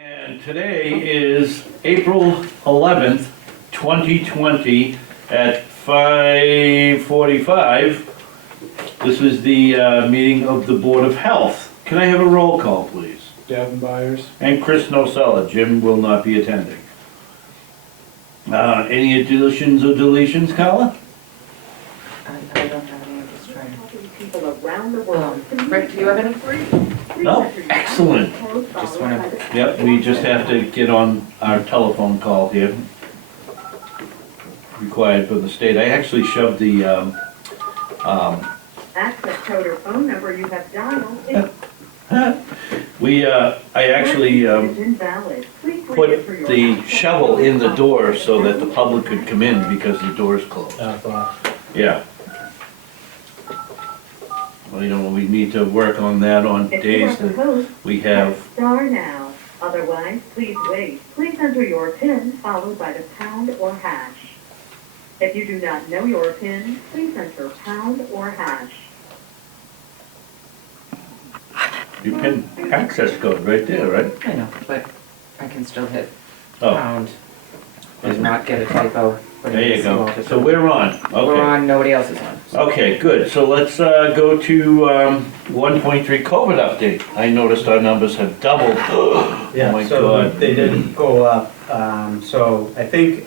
And today is April 11th, 2020 at 5:45. This is the meeting of the Board of Health. Can I have a roll call, please? Gavin Byers. And Chris Nosella. Jim will not be attending. Any additions or deletions, Carla? I don't have any, I'm just trying to. People around the world. Rick, do you have any? No? Excellent. Just wanna- Yep, we just have to get on our telephone call here. Required for the state. I actually shoved the, Access code or phone number you have dialed is I actually, invalid. Please put wait for your the access shovel code in the or door phone so that number. the public could come in because the door's closed. Yeah. Well, you know, we need to work on that on If you are days the that host, we press have, star now. Otherwise, please wait. Please enter your PIN followed by the pound or hash. If you do not know your PIN, please enter pound or hash. you pin access code right there, right? I know, but I can still hit Oh, pound and not get a typo. there you go. So we're on, We're okay. on, nobody else is on. Okay, good. So let's go to 1.3 COVID update. I noticed our numbers have doubled. Oh Yeah, my so God. they did go up. So I think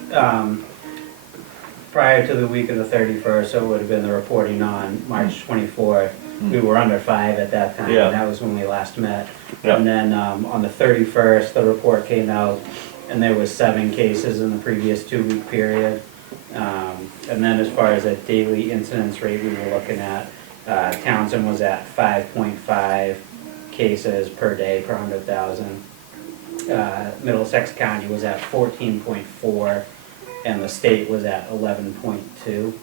prior to the week of the 31st, so it would have been the reporting on March 24th. We were under 5 at that time, Yeah. and that was when we last met. Yeah. And then on the 31st, the report came out, and there was 7 cases in the previous 2-week period. And then as far as a daily incidence rate we were looking at, Townsend was at 5.5 cases per day per 100,000. Middlesex County was at 14.4, and the state was at 11.2.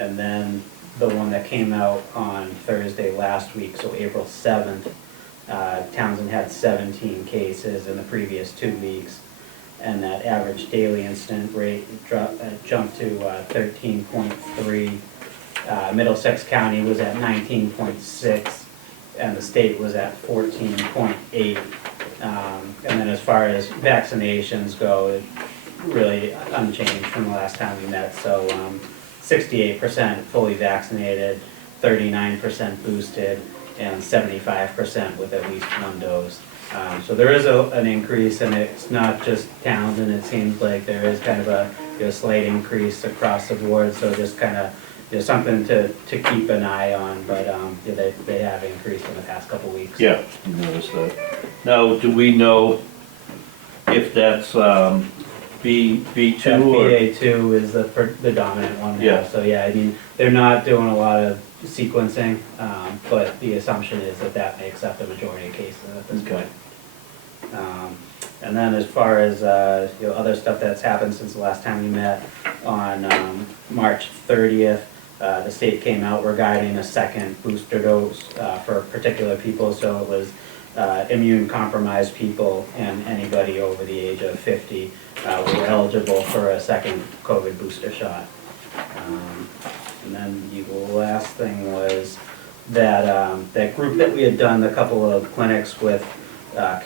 And then the one that came out on Thursday last week, so April 7th, Townsend had 17 cases in the previous 2 weeks, and that average daily incident rate jumped to 13.3. Middlesex County was at 19.6, and the state was at 14.8. And then as far as vaccinations go, it really unchanged from the last time we met. So 68% fully vaccinated, 39% boosted, and 75% with at least 1 dose. So there is an increase, and it's not just Townsend. It seems like there is kind of a slight increase across the board. So just kind of something to keep an eye on. But they have increased in the past couple weeks. Yeah, you noticed that. Now, do we know if that's B2 That or? BA2 is the dominant one now. Yeah. So yeah, I mean, they're not doing a lot of sequencing, but the assumption is that makes up the majority of cases at this Okay. point. And then as far as other stuff that's happened since the last time we met, on March 30th, the state came out regarding a second booster dose for particular people. So it was immune compromised people and anybody over the age of 50 were eligible for a second COVID booster shot. And then the last thing was that that group that we had done a couple of clinics with,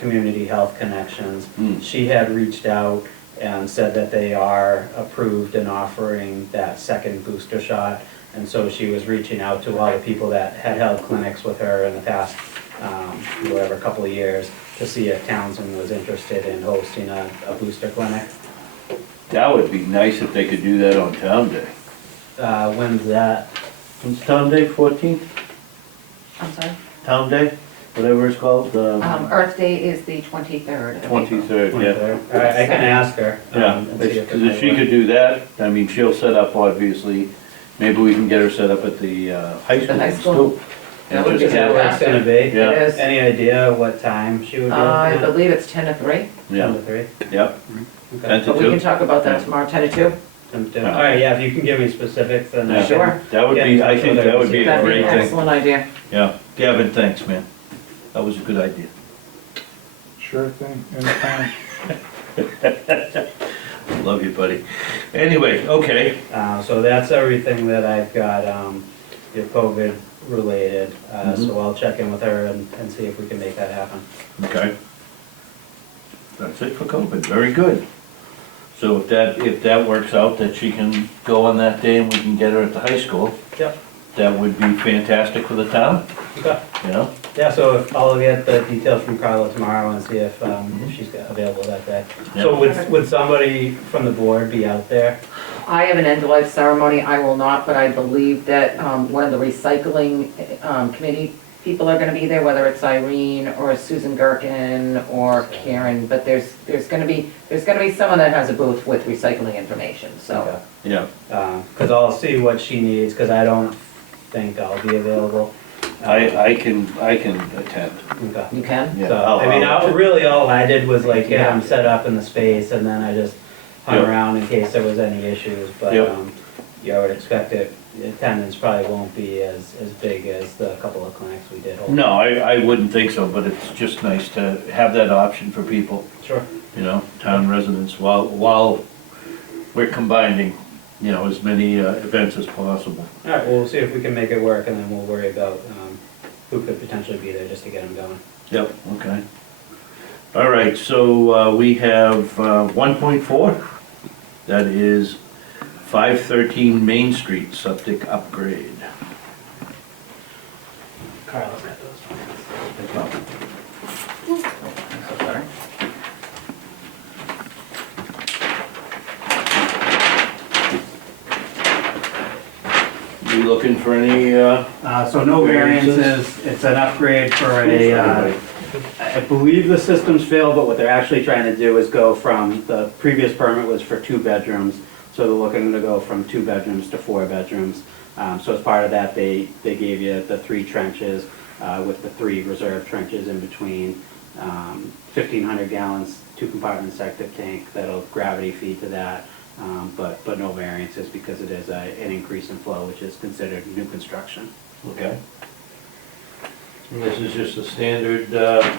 Community Health Connections, she had reached out and said that they are approved in offering that second booster shot. And so she was reaching out to all the people that had held clinics with her in the past, couple of years, to see if Townsend was interested in hosting a booster clinic. That would be nice if they could do that on Town Day. When's that? When's Town Day, 14th? I'm sorry? Town Day, whatever it's called, Earth Day is the 23rd of April. 23rd, yeah. All right, I can ask her. Yeah, and see because it if she might could do that, I mean, she'll set up, obviously, maybe we can get her set up at the high school. high school. work. That would be Is that where it's gonna be? Yeah. It is. Any idea what time she would be? I looking at? believe it's 10 to 3, 10 Yeah, to 3? yep, Okay. 10 to but we 2. can talk about that tomorrow, 10 to 2. 10 to 2. All right, yeah, if you can give me specifics, then I Yeah. can. Sure. That would be, I think that would be a That'd be great an thing. excellent idea. Yeah, Gavin, thanks, man. That was a good idea. Sure thing, anytime. Love you, buddy. Anyway, okay, So that's everything that I've got, COVID related. Mhm. So I'll check in with her and see if we can make that happen. okay. That's it for COVID, very good. So if that works out, that she can go on that day and we can get her at the high school, Yep. that would be fantastic for the town, Okay. you know? Yeah, so if I'll get the details from Carla tomorrow and see if she's available that day. So would somebody from the board be out there? I have an end-of-life ceremony, I will not, but I believe that one of the recycling committee people are gonna be there, whether it's Irene or Susan Gherkin or Karen, but there's gonna be someone that has a booth with recycling information, so. Yeah. Because I'll see what she needs, because I don't think I'll be available. I can attend. Okay. You can? Yeah, So, I mean, really all I did was like get Yeah. them set up in the space, and then I just hung Yep. around in case there was any issues, but, Yep. yeah, I would expect it, attendance probably won't be as big as the couple of clinics we did hold. No, I wouldn't think so, but it's just nice to have that option for people, Sure. you know, town residents, while we're combining, you know, as many events as possible. All right, well, we'll see if we can make it work, and then we'll worry about, who could potentially be there just to get them going. Yep, okay. All right, so we have 1.4. That is 513 Main Street septic upgrade. Carla's got those. I'm so sorry. You looking for any, So no variances, it's an upgrade for a, I believe the system's failed, but what they're actually trying to do is go from, the previous permit was for 2 bedrooms, so they're looking to go from 2 bedrooms to 4 bedrooms. So as part of that, they gave you the 3 trenches, with the 3 reserve trenches in between, 1,500 gallons, 2 compartment septic tank, that'll gravity feed to that. But no variances because it is an increase in flow, which is considered new construction. okay. And this is just a standard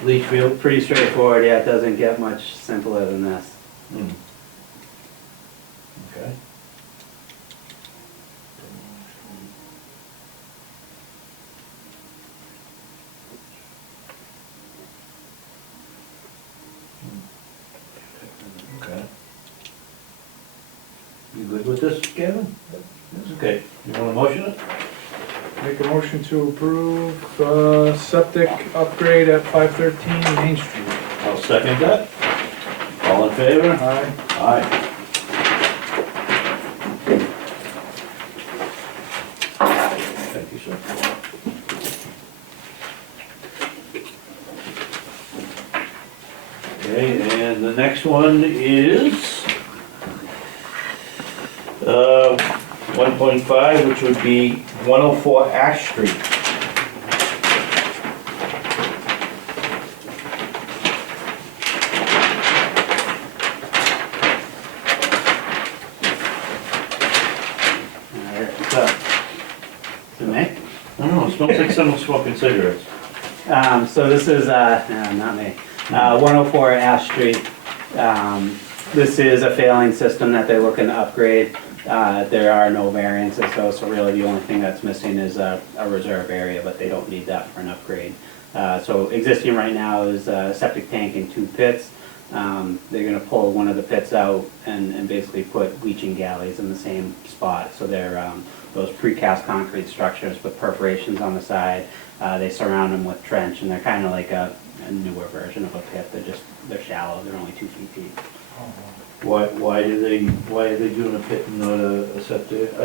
leach field? Pretty straightforward, yeah, it doesn't get much simpler than this. Hmm. Okay. Okay. You good with this, Gavin? That's okay. You want to motion it? Make a motion to approve, septic upgrade at 513 Main Street. I'll second that. All in favor? Aye. Aye. Thank you, sir. Okay, and the next one is 1.5, which would be 104 Ash Street. What's up? Is it me? I don't know, it smells like someone smoking cigarettes. So this is, no, not me, 104 Ash Street. This is a failing system that they're looking to upgrade. There are no variances though, so really the only thing that's missing is a reserve area, but they don't need that for an upgrade. So existing right now is a septic tank and 2 pits. They're gonna pull one of the pits out and basically put leaching galleys in the same spot. So they're those precast concrete structures with perforations on the side. They surround them with trench, and they're kind of like a newer version of a pit. They're shallow. They're only 2 feet deep. Why are they doing a pit and not a septic,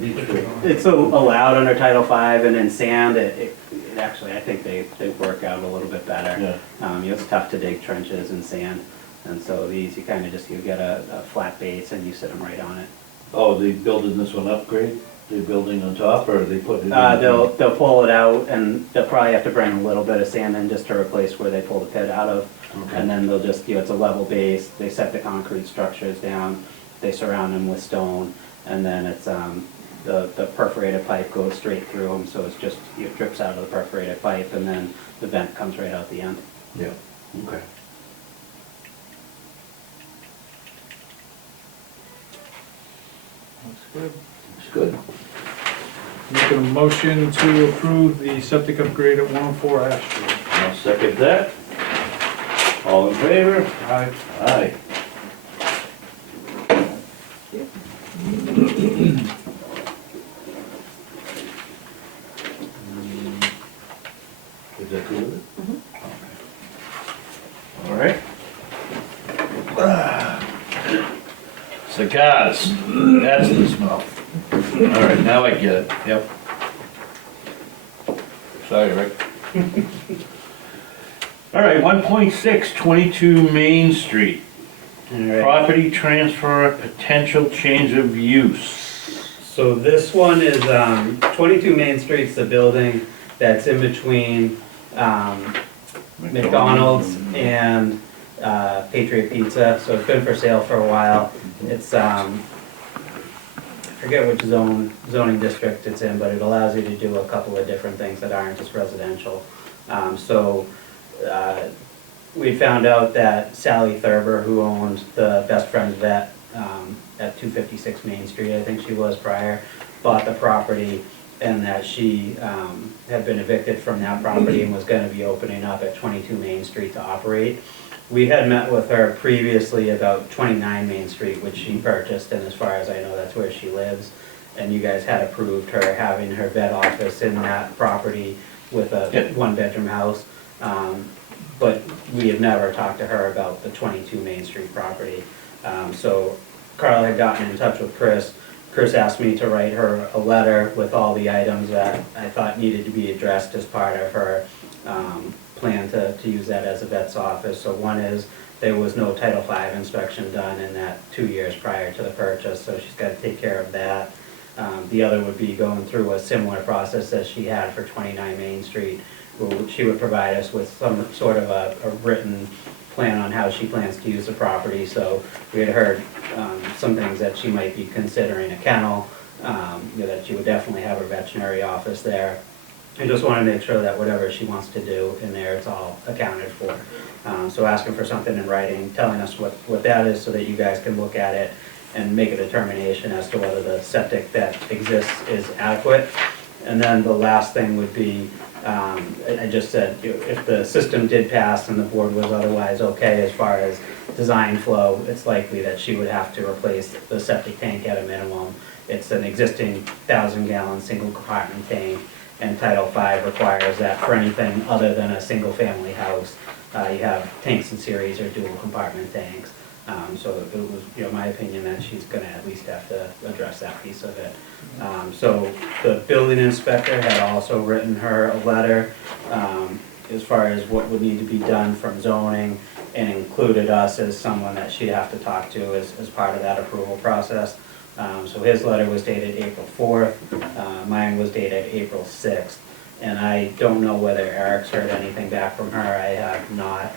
leach field? It's allowed under Title V, and in sand, it actually, I think they work out a little bit better. Yeah. It's tough to dig trenches in sand, and so these, you kind of just, you get a flat base and you sit them right on it. Oh, they building this one upgrade? They're building on top, or are they putting it in? They'll pull it out, and they'll probably have to bring a little bit of sand in just to replace where they pull the pit out of. Okay. And then they'll just, it's a level base, they set the concrete structures down, they surround them with stone, and then it's, the perforated pipe goes straight through them, so it's just, it drips out of the perforated pipe, and then the vent comes right out the end. Yeah, okay. That's good. It's good. Make a motion to approve the septic upgrade at 104 Ash Street. I'll second that. All in favor? Aye. Aye. Is that good with it? Okay. All right. Cigars, that's the smell. All right, now I get it, yep. Sorry, Rick. All right, 1.6, 22 Main Street. All right. Property transfer, potential change of use. So this one is 22 Main Street's the building that's in between McDonald's and Patriot Pizza. So it's been for sale for a while. It's, I forget which zoning district it's in, but it allows you to do a couple of different things that aren't just residential. We found out that Sally Thurber, who owned the Best Friends Vet at 256 Main Street, I think she was prior, bought the property, and that she had been evicted from that property and was gonna be opening up at 22 Main Street to operate. We had met with her previously about 29 Main Street, which she purchased, and as far as I know, that's where she lives. And you guys had approved her having her vet office in that property with a one-bedroom house. But we have never talked to her about the 22 Main Street property. So Carl had gotten in touch with Chris. Chris asked me to write her a letter with all the items that I thought needed to be addressed as part of her plan to use that as a vet's office. So one is, there was no Title V inspection done in that 2 years prior to the purchase, so she's got to take care of that. The other would be going through a similar process as she had for 29 Main Street, where she would provide us with some sort of a written plan on how she plans to use the property. So we had heard some things that she might be considering a kennel, that she would definitely have her veterinary office there. I just want to make sure that whatever she wants to do in there, it's all accounted for. So asking for something in writing, telling us what that is so that you guys can look at it and make a determination as to whether the septic that exists is adequate. And then the last thing would be, I just said, if the system did pass and the board was otherwise okay as far as design flow, it's likely that she would have to replace the septic tank at a minimum. It's an existing 1,000-gallon single compartment tank, and Title V requires that for anything other than a single-family house, you have tanks in series or dual compartment tanks. So it was, my opinion that she's gonna at least have to address that piece of it. So the building inspector had also written her a letter as far as what would need to be done from zoning, and included us as someone that she'd have to talk to as part of that approval process. So his letter was dated April 4th, mine was dated April 6th, and I don't know whether Eric's heard anything back from her. I have not.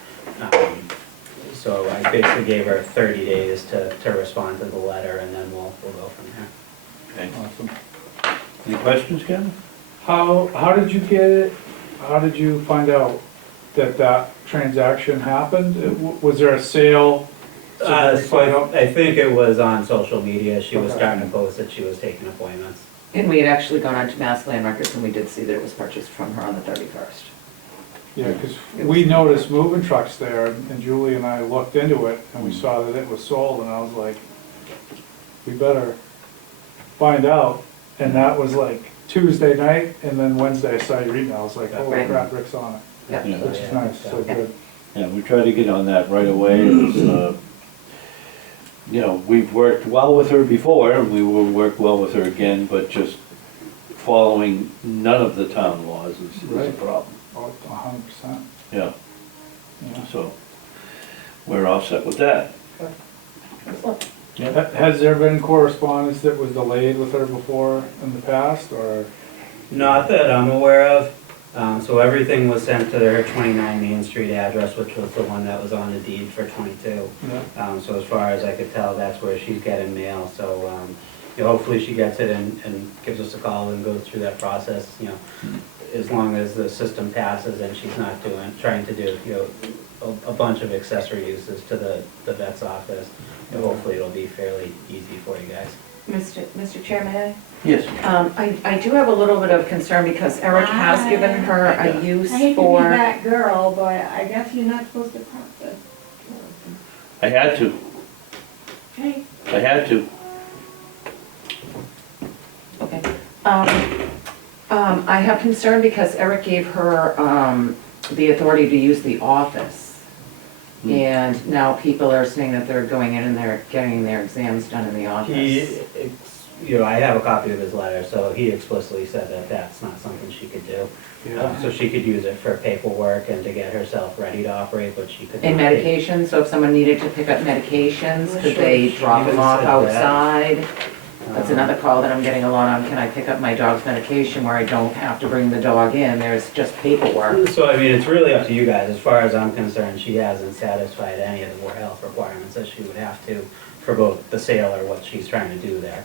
So I basically gave her 30 days to respond to the letter, and then we'll go from there. Okay. Awesome. Any questions, Kevin? How did you get it, how did you find out that transaction happened? Was there a sale? So I think it was on social media. She was Okay. starting to post that she was taking appointments. And we had actually gone on to Mass Land Records, and we did see that it was purchased from her on the 31st. Yeah, because we noticed moving trucks there, and Julie and I looked into it, and we saw that it was sold, and I was like, we better find out. And that was like Tuesday night, and then Wednesday I saw your email, I was like, holy Right. crap, Rick's on it, Yeah. Yeah. which is nice, so good. Yeah, we try to get on that right away. It's, we've worked well with her before, and we will work well with her again, but just following none of the town laws is a Right. problem. Oh, 100%, Yeah, yeah. so we're all set with that. Has there been correspondence that was delayed with her before in the past, or? Not that I'm aware of. So everything was sent to her 29 Main Street address, which was the one that was on the deed for 22. Yeah. So as far as I could tell, that's where she's getting mail. So hopefully she gets it and gives us a call and goes through that process. As long as the system passes and she's not trying to do a bunch of accessory uses to the vet's office, hopefully it'll be fairly easy for you guys. Mr. Chairman, Yes. I do have a little bit of concern because Eric has given her a use I hate to be for, that girl, but I guess you're not supposed to park the. I had to. Hey, I had to. okay. I have concern because Eric gave her, the authority to use the office. Hmm. And now people are saying that they're going in and they're getting their exams done in the He, office. I have a copy of his letter, so he explicitly said that that's not something she could do. So she could use it for paperwork and to get herself ready to operate, but she could not. And medications, so if someone needed to pick up medications, could Sure. they drop Even them off said that. outside? That's Um, another call that I'm getting a lot on, can I pick up my dog's medication where I don't have to bring the dog in, there's just paperwork. So I mean, it's really up to you guys. As far as I'm concerned, she hasn't satisfied any of the Board of Health requirements that she would have to for both the sale or what she's trying to do there.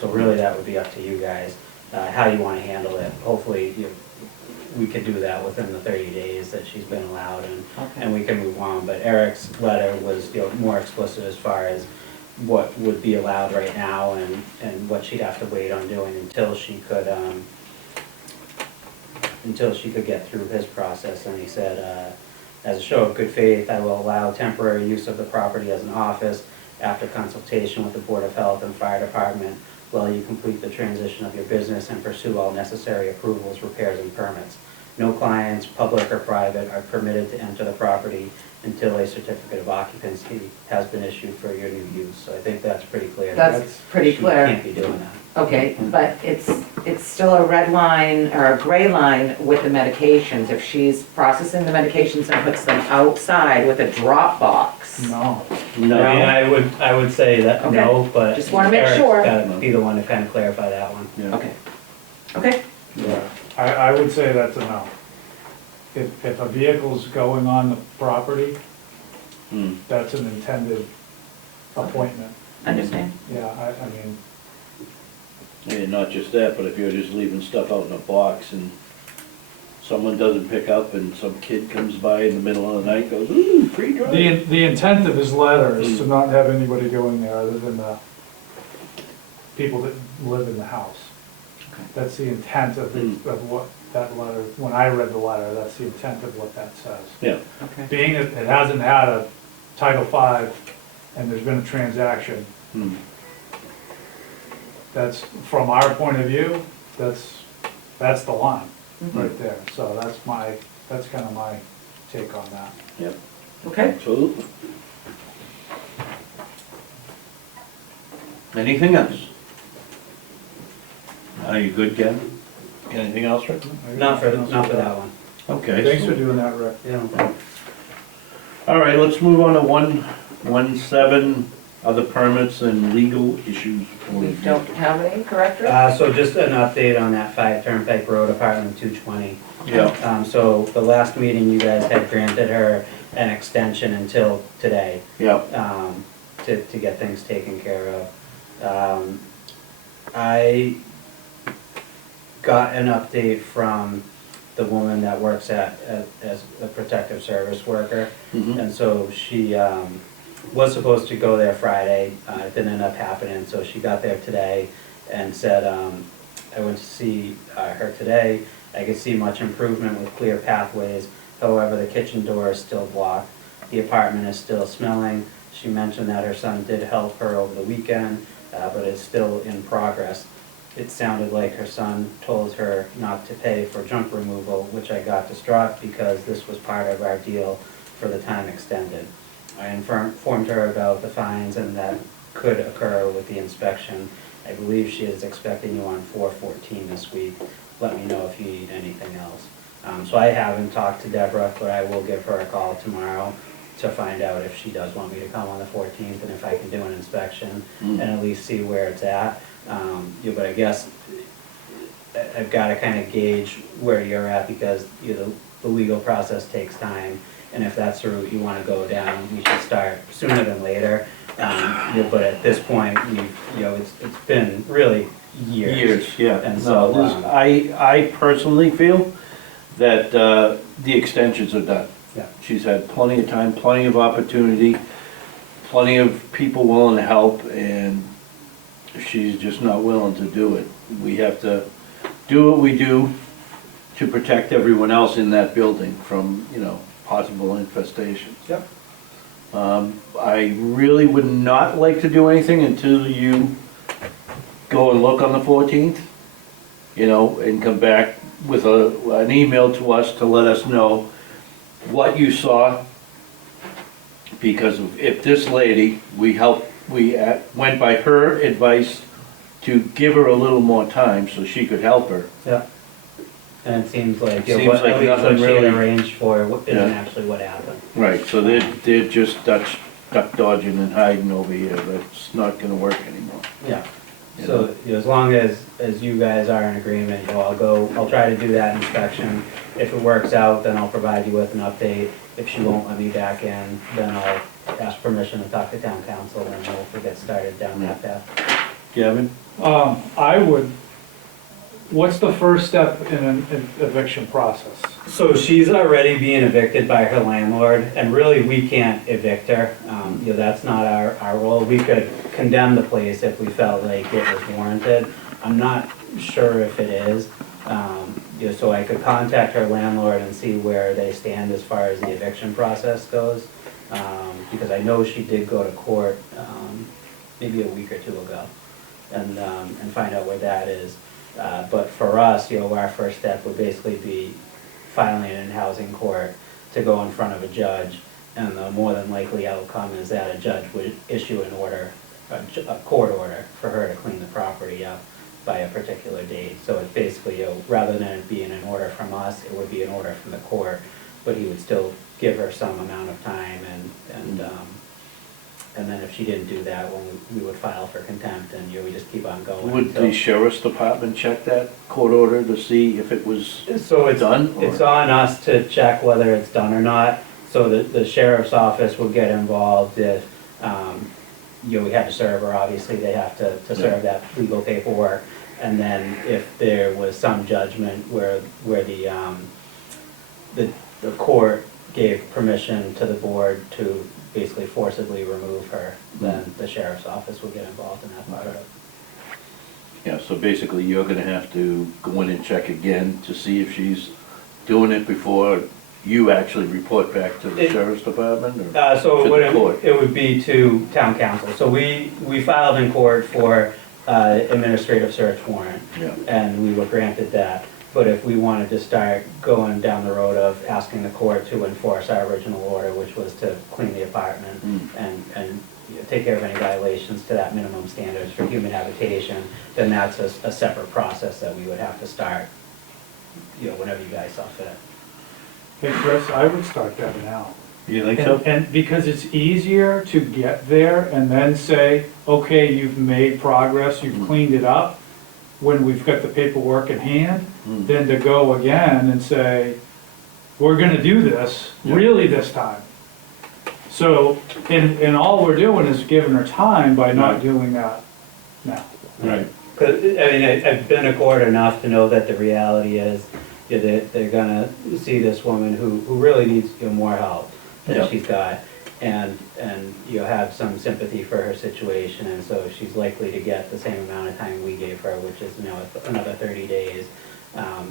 So really, that would be up to you guys, how you want to handle it. Hopefully, we could do that within the 30 days that she's been allowed, and we can move on. But Eric's letter was, more explicit as far as what would be allowed right now and what she'd have to wait on doing until she could get through his process. And he said, as a show of good faith, I will allow temporary use of the property as an office after consultation with the Board of Health and Fire Department while you complete the transition of your business and pursue all necessary approvals, repairs, and permits. No clients, public or private, are permitted to enter the property until a certificate of occupancy has been issued for your new use. So I think that's pretty clear. That's pretty clear. She can't be doing that. Okay, but it's still a red line or a gray line with the medications. If she's processing the medications and puts them outside with a drop box. No, I mean, No. I would say that Okay. no, but. Just wanna make sure. Eric's gotta be the one to kind of clarify that one. Yeah. Okay, okay, yeah, I would say that's a no. If a vehicle's going on the property, Hmm. that's an intended appointment. understand. Yeah, I mean, And not just that, but if you're just leaving stuff out in a box and someone doesn't pick up and some kid comes by in the middle of the night, goes, ooh, free drug. the intent of his letter is to not have anybody going there other than the people that live in the house. Okay. That's the intent of what that letter, when I read the letter, that's the intent of what that says. Yeah. Okay. Being that it hasn't had a Title V and there's been a transaction, Hmm. that's, from our point of view, that's the line Mhm. right there. So that's kind of my take on that. Yep, Okay, absolutely. Anything else? Are you good, Ken? Anything else, Rick? Not for that one. Okay. Thanks for doing that, Rick. Yeah. All right, let's move on to 117, other permits and legal issues. we don't have any, correct, Rick? So just an update on that 5 Turnpike Road, apartment 220. Yeah, So the last meeting, you guys had granted her an extension until today, yeah, to get things taken care of. I got an update from the woman that works as a protective service worker. mhm, And so she was supposed to go there Friday, it didn't end up happening, so she got there today and said, I went to see her today, I could see much improvement with clear pathways, however, the kitchen door is still blocked, the apartment is still smelling. She mentioned that her son did help her over the weekend, but it's still in progress. It sounded like her son told her not to pay for junk removal, which I got distraught because this was part of our deal for the time extended. I informed her about the fines and that could occur with the inspection. I believe she is expecting you on 4/14 this week. Let me know if you need anything else. So I haven't talked to Deborah, but I will give her a call tomorrow to find out if she does want me to come on the 14th and if I can do an inspection and at least see where it's at. But I guess I've got to kind of gauge where you're at because the legal process takes time. And if that's the route you want to go down, we should start sooner than later. But at this point, it's been really years. years, yeah. And No, so, this- I personally feel that the extensions are done. Yeah. She's had plenty of time, plenty of opportunity, plenty of people willing to help, and she's just not willing to do it. We have to do what we do to protect everyone else in that building from, possible infestations. Yep. I really would not like to do anything until you go and look on the 14th, and come back with an email to us to let us know what you saw. Because if this lady, we went by her advice to give her a little more time so she could help her. Yeah. And it seems like, Seems what like at least what nothing she had really- arranged for isn't Yeah. actually what happened. Right, so they're just duck dodging and hiding over here. That's not gonna work anymore. Yeah. You So, as long as you guys are in agreement, I'll try to do that inspection. If it works out, then I'll provide you with an update. If she won't let me back in, then I'll ask permission to talk to town council, and we'll get started down that path. Gavin? What's the first step in an eviction process? So she's already being evicted by her landlord, and really, we can't evict her. That's not our role. We could condemn the place if we felt like it was warranted. I'm not sure if it is. So I could contact her landlord and see where they stand as far as the eviction process goes. Because I know she did go to court, maybe a week or two ago, and find out where that is. But for us, our first step would basically be filing it in housing court to go in front of a judge, and the more than likely outcome is that a judge would issue an order, a court order, for her to clean the property up by a particular date. So it's basically, rather than it being an order from us, it would be an order from the court, but he would still give her some amount of time, and then if she didn't do that, we would file for contempt, and we just keep on going. Would So- the sheriff's department check that court order to see if it was So it's done? or- It's on us to check whether it's done or not. So the sheriff's office would get involved if, we have to serve her, obviously, they have to serve that legal paperwork. And then if there was some judgment where the court gave permission to the board to basically forcibly remove her, then the sheriff's office would get involved in that part of it. Yeah, so basically you're gonna have to go in and check again to see if she's doing it before you actually report back to the It- sheriff's department, or? So To the court. it would be to town council. So we filed in court for administrative search warrant, Yeah, and we were granted that. But if we wanted to start going down the road of asking the court to enforce our original order, which was to clean the apartment and take care of any violations to that minimum standards for human habitation, then that's a separate process that we would have to start, whenever you guys saw fit. Hey, Chris, I would start that now. you think so? And because it's easier to get there and then say, okay, you've made progress, you've cleaned it up, when we've got the paperwork in hand, than to go again and say, we're gonna do this, really this time. So, and all we're doing is giving her time by not Right. doing that now. Right. Because, I've been to court enough to know that the reality is, that they're gonna see this woman who really needs, more help Yeah. than she's got, and have some sympathy for her situation, and so she's likely to get the same amount of time we gave her, which is, another 30 days.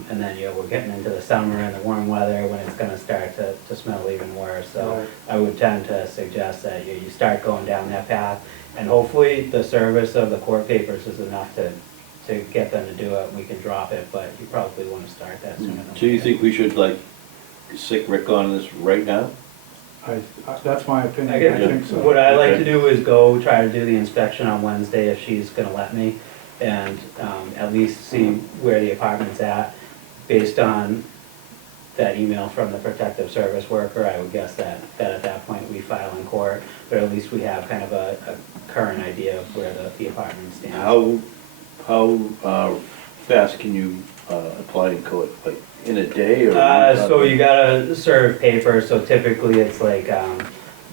And then, we're getting into the summer and the warm weather when it's gonna start to smell even worse, so Right. I would tend to suggest that you start going down that path, and hopefully the service of the court papers is enough to get them to do it, we can drop it, but you probably wanna start that sooner than later. So you think we should sick Rick on this right now? That's my opinion, I I guess think so. what I like to Okay. do is go try to do the inspection on Wednesday if she's gonna let me, and at least see where the apartment's at. Based on that email from the protective service worker, I would guess that at that point we file in court, but at least we have kind of a current idea of where the apartment stands. How fast can you apply in court, like in a day or? So you gotta serve paper, so typically it's like,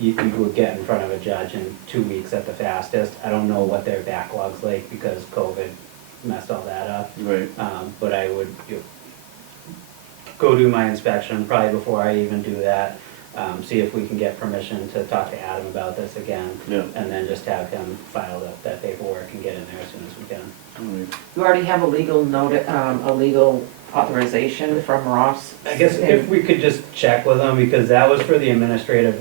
you would get in front of a judge in 2 weeks at the fastest. I don't know what their backlog's like because COVID messed all that up. Right, But I would go do my inspection, probably before I even do that, see if we can get permission to talk to Adam about this again. Yeah. And then just have him file that paperwork and get in there as soon as we can. All right. You already have a legal a legal authorization from Ross? I guess if we could just check with him, because that was for the administrative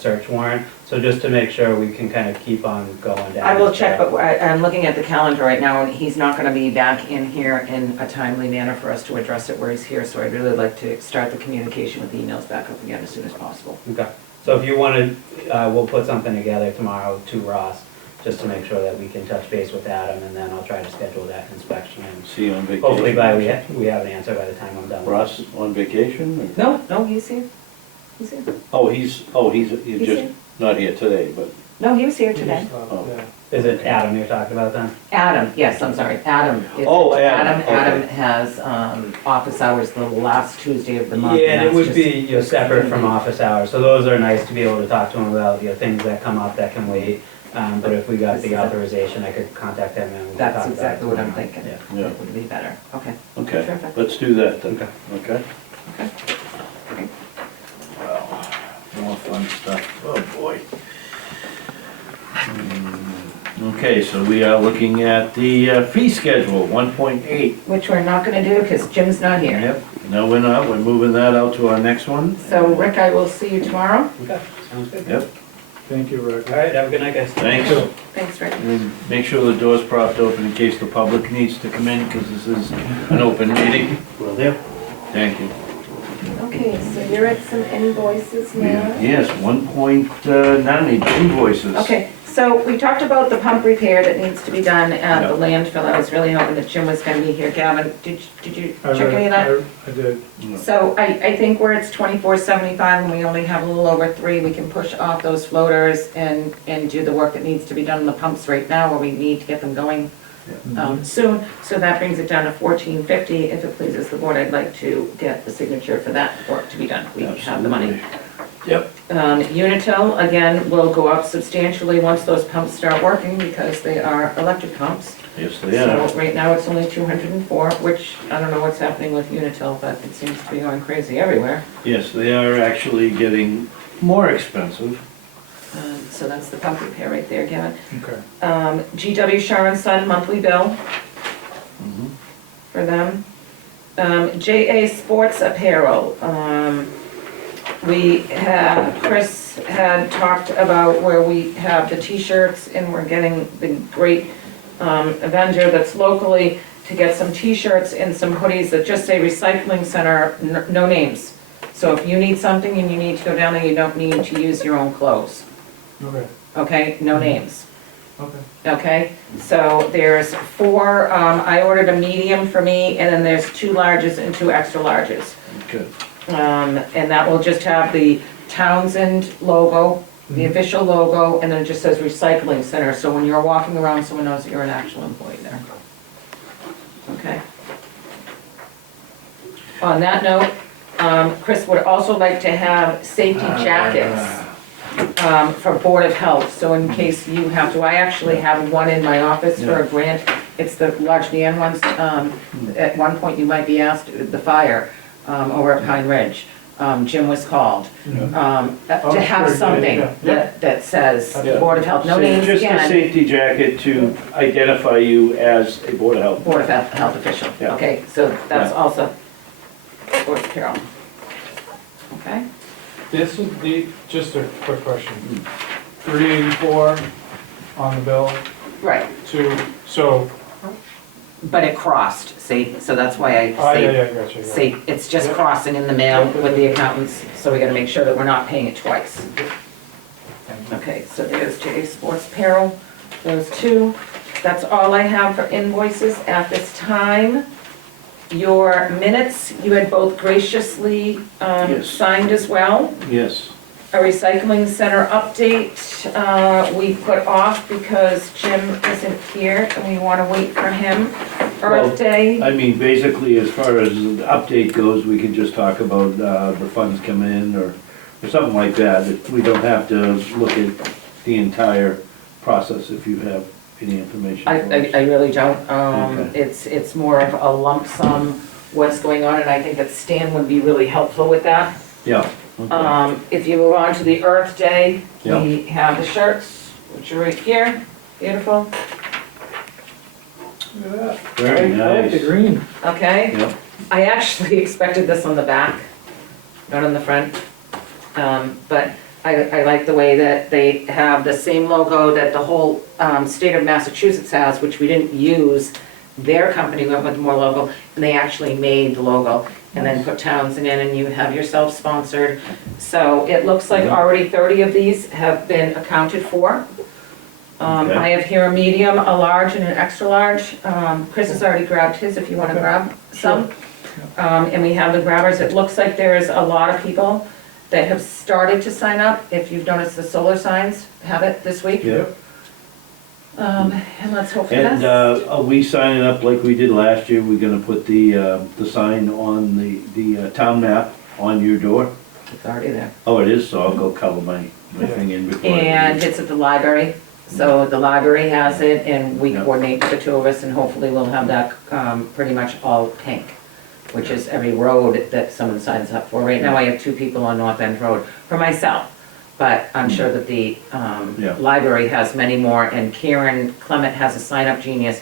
search warrant, so just to make sure we can kind of keep on going down. I will check, but I'm looking at the calendar right now, and he's not gonna be back in here in a timely manner for us to address it where he's here, so I'd really like to start the communication with emails back up again as soon as possible. Okay, so if you wanted, we'll put something together tomorrow to Ross, just to make sure that we can touch base with Adam, and then I'll try to schedule that inspection, and See you on vacation. hopefully we have an answer by the time I'm done. Ross on vacation? Or? No, he's here. He's here. He's He's just here. not here today, but, No, he was here today. Oh. Yeah. Is it Adam you're talking about then? Adam, yes, I'm sorry, Adam. Oh, Adam, Adam okay. has office hours the last Tuesday of the month. Yeah, and it that's would just- be, separate from office hours, so those are nice to be able to talk to him about, things that come up that can wait. But if we got This is the a- authorization, I could contact him and we'll talk That's about it exactly what I'm tomorrow. thinking. Yeah. Yeah. It would be better, okay. okay, Terrific. let's do that then. Okay. Okay? Okay. Great. Well, more fun stuff. Oh, boy. Okay, so we are looking at the fee schedule, 1.8. Which we're not gonna do because Jim's not here. Yep, no, we're not, we're moving that out to our next one. So Rick, I will see you tomorrow. Okay, sounds good. Yep, Thank you, Rick. All right, have a good night, guys. thanks. Thanks, Rick. And make sure the door's propped open in case the public needs to come in, because this is an open meeting. Will do. Thank you. Okay, so you're at some invoices now? Yes, 1.9 invoices. Okay, so we talked about the pump repair that needs to be done at the Yeah. landfill. I was really hoping that Jim was gonna be here. Gavin, did you I check any of that? I did. So I think where it's 24.75 and we only have a little over 3, we can push off those floaters and do the work that needs to be done on the pumps right now, where we need to get them going soon. So that brings it down to 14.50. If it pleases the board, I'd like to get the signature for that work to be done. We have the money. Yep. Unitil, again, will go up substantially once those pumps start working because they are electric pumps. Yes, they are. So right now it's only 204, which I don't know what's happening with Unitil, but it seems to be going crazy everywhere. Yes, they are actually getting more expensive. So that's the pump repair right there, Gavin. Okay. GW Shar and Son monthly bill Mhm. for them. JA Sports Apparel, Chris had talked about where we have the t-shirts and we're getting the great vendor that's locally to get some t-shirts and some hoodies that just say recycling center, no names. So if you need something and you need to go down there, you don't need to use your own clothes, Okay. okay? No names. Okay. Okay, so there's 4, I ordered a medium for me, and then there's 2 larges and 2 extra larges. Good. And that will just have the Townsend logo, the official logo, and then it just says recycling center, so when you're walking around, someone knows that you're an actual employee there. Okay. On that note, Chris would also like to have safety jackets for Board of Health, so in case you have to, I actually have one in my office for a grant. It's the large neon ones. At one point, you might be asked, the fire over at Pine Ridge, Jim was called, Oh, to have sure, something yeah. that says Yeah. Board of Health, no So names just a again, safety jacket to identify you as a Board of Health. Board of Health official. Yeah. Okay, so that's Yeah. also Board of Carol. Okay? This is just a quick question. 384 on the bill, Right, so, but it crossed, see, so that's why I oh, say yeah, gotcha. Yeah. See, it's just Yep. crossing in the mail Yep. with the accountants, so we gotta make sure that we're not paying it twice. Thank you. Okay, so there's JA Sports Apparel, those 2. That's all I have for invoices at this time. Your minutes, you had both graciously Yes. signed as well. Yes. A recycling center update, we put off because Jim isn't here and we wanna wait for him. Earth Day. I mean, basically, as far as the update goes, we can just talk about the funds coming in or something like that. We don't have to look at the entire process if you have any information. I for us. really don't. Okay. It's more of a lump sum, what's going on, and I think that Stan would be really helpful with that. Yeah, Okay. If you move on to the Earth Day, Yeah. we have the shirts, which are right here, beautiful, Look at that. Very I like the nice. green. okay? Yep. I actually expected this on the back, not on the front. But I like the way that they have the same logo that the whole state of Massachusetts has, which we didn't use. Their company went with more logo, and they actually made the logo, and then put Townsend in, and you have yourself sponsored. So it looks like Yeah. already 30 of these have been accounted for. Okay. I have here a medium, a large, and an extra large. Chris has already grabbed his if you want to Okay. grab some. And we have the grabbers. It looks like there's a lot of people that have started to sign up. If you've noticed, the solar signs have it this week. Yep. And let's hope for And, this. are we signing up like we did last year? We're gonna put the sign on the town map on your door? It's already there. Oh, it is, so I'll go cover my thing in before. I leave. And it's at the library. So the library has it, and we Yep. coordinate with the two of us, and hopefully we'll have that pretty much all pink, which is every road that someone signs up for. Right now, I have 2 people on North End Road for myself, but I'm sure that the Yeah. library has many more, and Karen Clement has a sign-up genius,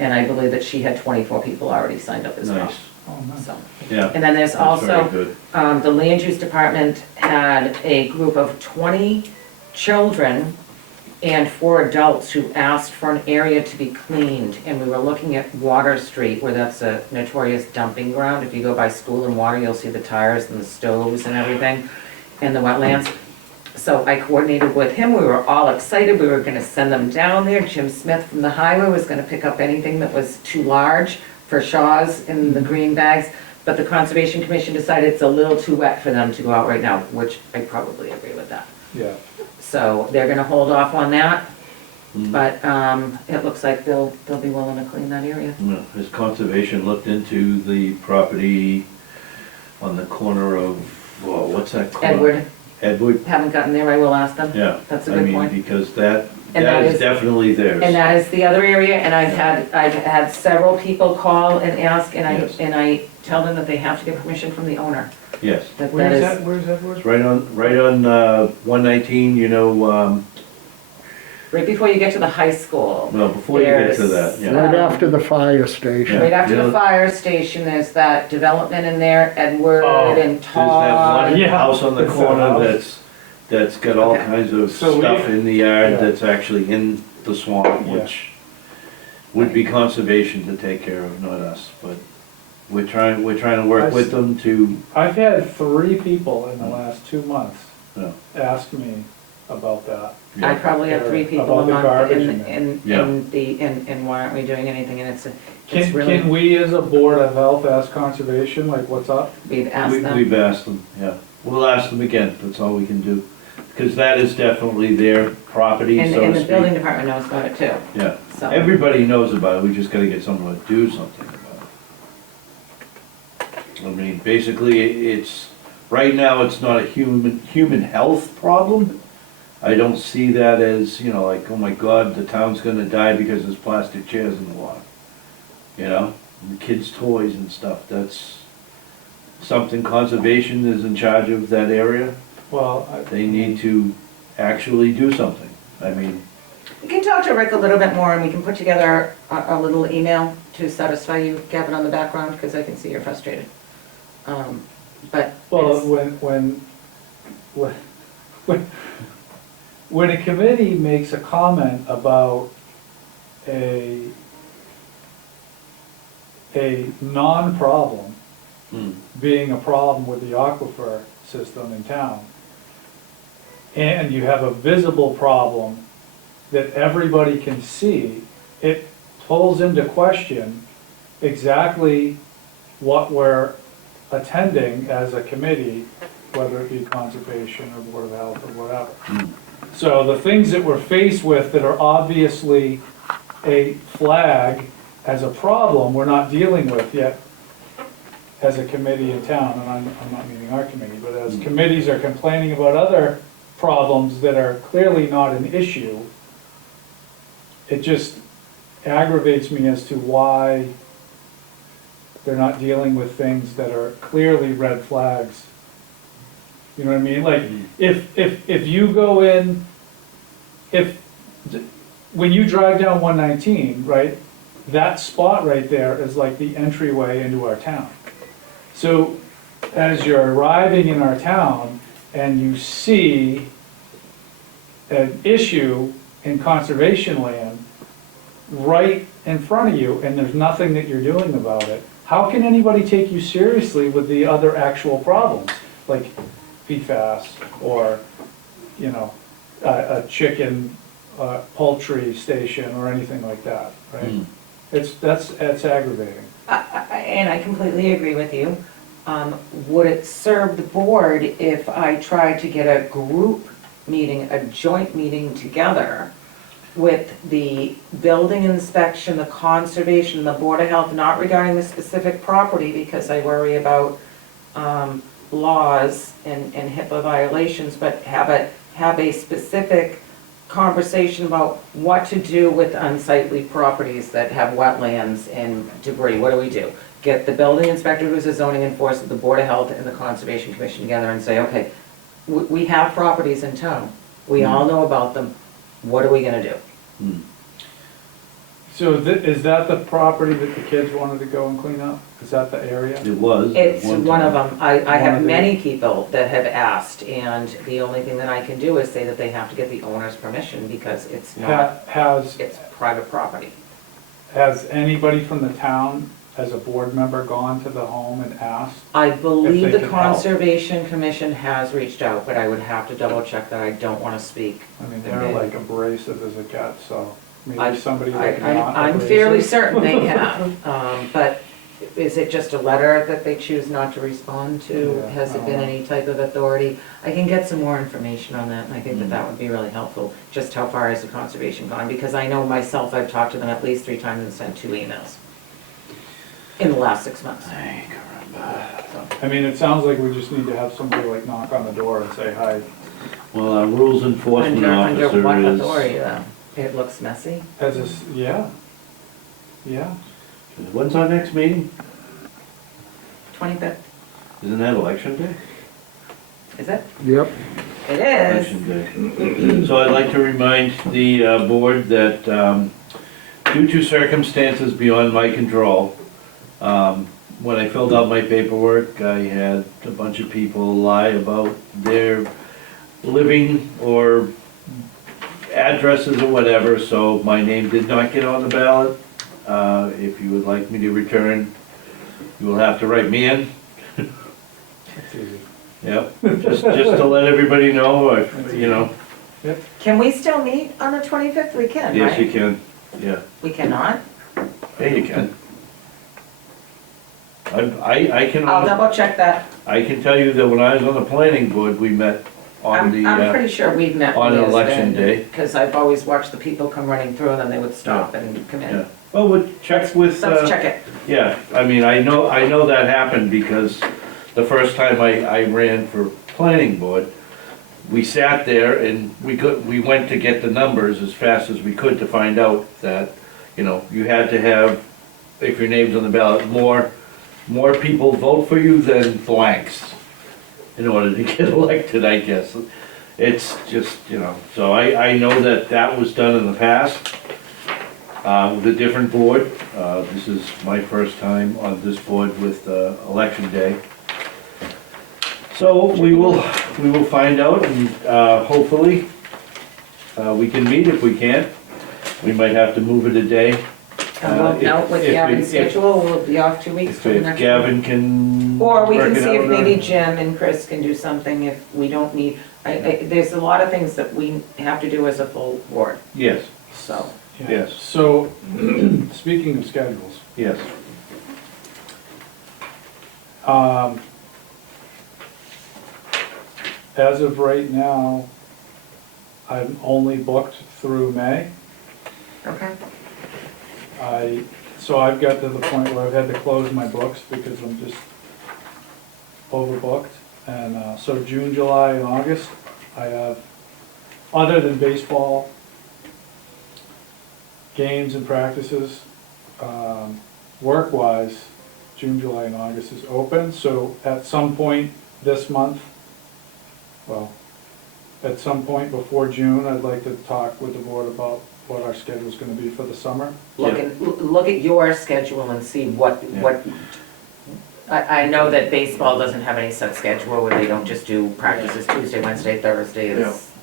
and I believe that she had 24 people already signed up as well. Nice, Oh, nice. So, yeah. and then there's That's very also, good. the land use department had a group of 20 children and 4 adults who asked for an area to be cleaned, and we were looking at Water Street, where that's a notorious dumping ground. If you go by School and Water, you'll see the tires and the stoves and everything, and the wetlands. So I coordinated with him, we were all excited, we were gonna send them down there. Jim Smith from the highway was gonna pick up anything that was too large for Shaw's in the green bags, but the Conservation Commission decided it's a little too wet for them to go out right now, which I probably agree with that. Yeah. So they're gonna hold off on that, Mhm. but it looks like they'll be willing to clean that area. Yeah. Has conservation looked into the property on the corner of, well, what's that corner? Edward, Edward? haven't gotten there, I will ask them. Yeah. That's a good point. I mean, because that And that is is- definitely theirs. And that is the other area, and I've had several people call and ask, and Yes. I tell them that they have to get permission from the owner. Yes. That Where's is, that, where's that, It's right on 119, you know, right before you get to the high school. well, before you get to that, There's, yeah. Right after the fire station. Right after Yeah. the fire station, there's that development in there, Edward Oh, and There's that Todd. one Yeah. house on the It's that corner house. that's got all Okay. kinds of So we- stuff in the yard yeah. that's actually in the swamp, Yeah. which would be conservation to take care of, not us, but we're trying to work with them to, I've had 3 people in the last 2 months Yeah. ask me about that. I probably have 3 people About a the month garbage in, in there. in, Yeah. in the, and why aren't we doing anything, and it's Can really, we as a board of health ask conservation, like, what's up? we've asked them. we've asked them, yeah. We'll ask them again, that's all we can do. Because that is definitely their property, And, so and to the building speak. department knows about it too, Yeah. so. Everybody knows about it, we just gotta get someone to do something about it. I mean, basically, it's, right now, it's not a human health problem. I don't see that as, you know, like, oh my God, the town's gonna die because there's plastic chairs in the water. You know, and the kids' toys and stuff, that's something conservation is in charge of that area. Well, They need to actually do something. I mean, We can talk to Rick a little bit more, and we can put together a little email to satisfy you, Gavin, on the background, because I can see you're frustrated. But Well, it's, when a committee makes a comment about a non-problem being a problem with the aquifer system in town, and you have a visible problem that everybody can see, it pulls into question exactly what we're attending as a committee, whether it be conservation or board of health or whatever. So the things that we're faced with that are obviously a flag as a problem, we're not dealing with yet as a committee in town, and I'm not meaning our committee, but as committees are complaining about other problems that are clearly not an issue, it just aggravates me as to why they're not dealing with things that are clearly red flags You know what I mean? Like, if you go in, when you drive down 119, right, that spot right there is like the entryway into our town. So as you're arriving in our town and you see an issue in conservation land right in front of you and there's nothing that you're doing about it, how can anybody take you seriously with the other actual problems? Like PFAS or, you know, a chicken, poultry station or anything like that, right? That's aggravating. And I completely agree with you. Would it serve the board if I tried to get a group meeting, a joint meeting together with the building inspection, the conservation, the Board of Health, not regarding the specific property because I worry about laws and HIPAA violations, but have a specific conversation about what to do with unsightly properties that have wetlands and debris. What do we do? Get the building inspector, who's a zoning enforcer, the Board of Health, and the Conservation Commission together and say, okay, we have properties in town. We all know about them. What are we gonna do? So is that the property that the kids wanted to go and clean up? Is that the area? It was. It's one of them. I One have of the- many people that have asked, and the only thing that I can do is say that they have to get the owner's permission because it's not, it's private property. Has anybody from the town, as a board member, gone to the home and asked? I believe they the can help. Conservation Commission has reached out, but I would have to double check that. I don't wanna speak. I mean, they're like abrasive as it gets, so I- maybe somebody like not I'm fairly abrasive. certain they have, but is it just a letter that they choose not to respond to? Yeah, Has I it don't been know. any type of authority? I can get some more information on that, and I think that that would be really helpful. Just how far has the conservation gone? Because I know myself, I've talked to them at least 3 times and sent 2 emails in the last 6 months. Ay, caramba. I mean, it sounds like we just need to have somebody like knock on the door and say hi. Well, our rules enforcement Under officer what is. authority though? It looks messy. As a, yeah, yeah. When's our next meeting? 25th, Isn't that election day? is it? Yep. It is. Election day. So I'd like to remind the board that due to circumstances beyond my control, when I filled out my paperwork, I had a bunch of people lie about their living or addresses or whatever, so my name did not get on the ballot. If you would like me to return, you will have to write me in. That's easy. Yep, just to let everybody know, you know. Can we still meet on the 25th? We can, right? Yes, you can, yeah. We cannot? Yeah, you can. I can, I'll double check that. I can tell you that when I was on the planning board, we met on I'm pretty the, sure we've met. on election day. Because I've always watched the people come running through and then they would stop and come yeah. in. Well, we'll check with, Let's check it. yeah, I mean, I know that happened because the first time I ran for planning board, we sat there and we went to get the numbers as fast as we could to find out that, you know, you had to have, if your name's on the ballot, more people vote for you than blanks in order to get elected, I guess. It's just, you know, so I know that was done in the past with a different board. This is my first time on this board with election day. So we will find out and hopefully we can meet. If we can't, we might have to move it a day. And we'll note with Gavin's schedule, we'll be off 2 weeks from the If next Gavin can. Or we can work it see if out, maybe Jim and Chris can do something if we don't need, there's a lot of things that we have to do as a full board, Yes, so. Yeah. Yes. So, speaking of schedules, yes. as of right now, I'm only booked through May. Okay. So I've got to the point where I've had to close my books because I'm just overbooked. And so June, July, and August, I have, other than baseball, games and practices, work-wise, June, July, and August is open. So at some point this month, well, at some point before June, I'd like to talk with the board about what our schedule's gonna be for the summer. Look at your schedule and see what, I know that baseball doesn't have any set schedule where they don't just do practices Tuesday, Wednesday, Thursdays.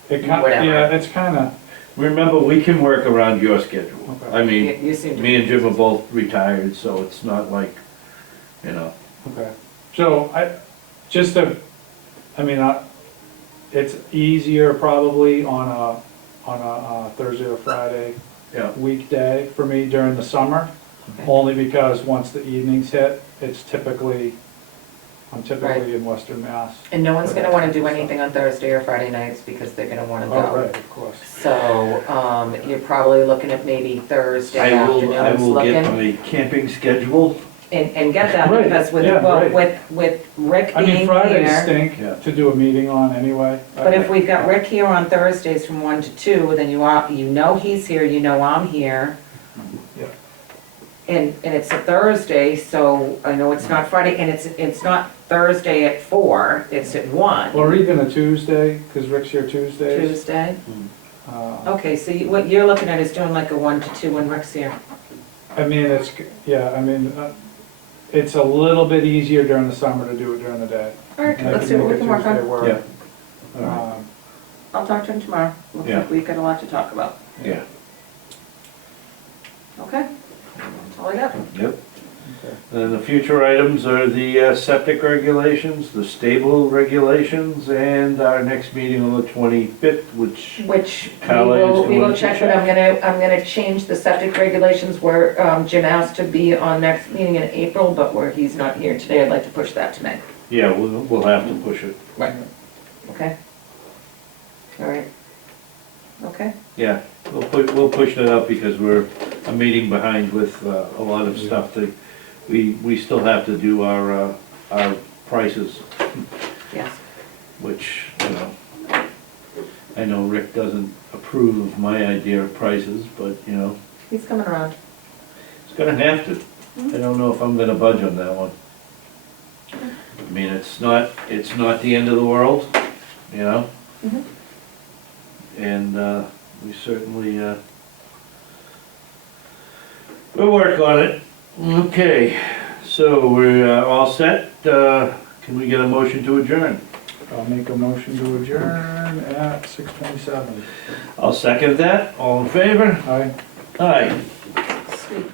Yeah, it's kinda, Remember, we can work around your schedule. Okay. I mean, You seem to. me and Jim are both retired, so it's not like, you know. okay. So it's easier probably on a Thursday or Friday Yeah. weekday for me during the summer, only because once the evenings hit, I'm typically in Western Mass. And no one's gonna wanna do anything on Thursday or Friday nights because they're gonna wanna Oh, go. right, of course. So, you're probably looking at maybe Thursday I will get afternoons my camping schedule. and get that, Right, because with, yeah, well, right. with Rick I mean, being Fridays here. stink Yeah. to do a meeting on anyway. But if we've got Rick here on Thursdays from 1 to 2, then you know he's here, you know I'm here. Yeah. And it's a Thursday, so I know it's not Friday, and it's not Thursday at 4, it's at 1. Or even a Tuesday, because Rick's here Tuesdays. Tuesday? Uh, Okay, so what you're looking at is doing like a 1 to 2 when Rick's here. I mean, it's a little bit easier during the summer to do it during the day. All right, And I let's see what we make a can work Tuesday on. work. Yeah. All right. I'll talk to him tomorrow. Looks Yeah. like we've got a lot to talk about. Yeah. Okay? That's all I got. Yep. Okay. And the future items are the septic regulations, the stable regulations, and our next meeting on the 25th, which, Which Kyle is we will going to check, but I'm gonna change the septic regulations where Jim asked to be on next meeting in April, but where he's not here today, I'd like to push that to May. yeah, we'll have to push it. Right. Okay? All right. Okay? Yeah, we'll push that up because we're a meeting behind with a lot of stuff that we still have to do our prices, Yes. which, you know, I know Rick doesn't approve of my idea of prices, but, you know, He's coming around. it's gonna have to. I don't know if I'm gonna budge on that one. I mean, it's not the end of the world, you know? Mhm. And we certainly, we'll work on it. Okay, so we're all set. Can we get a motion to adjourn? I'll make a motion to adjourn at 6:27. I'll second that. All in favor? Aye. Aye. Sweet.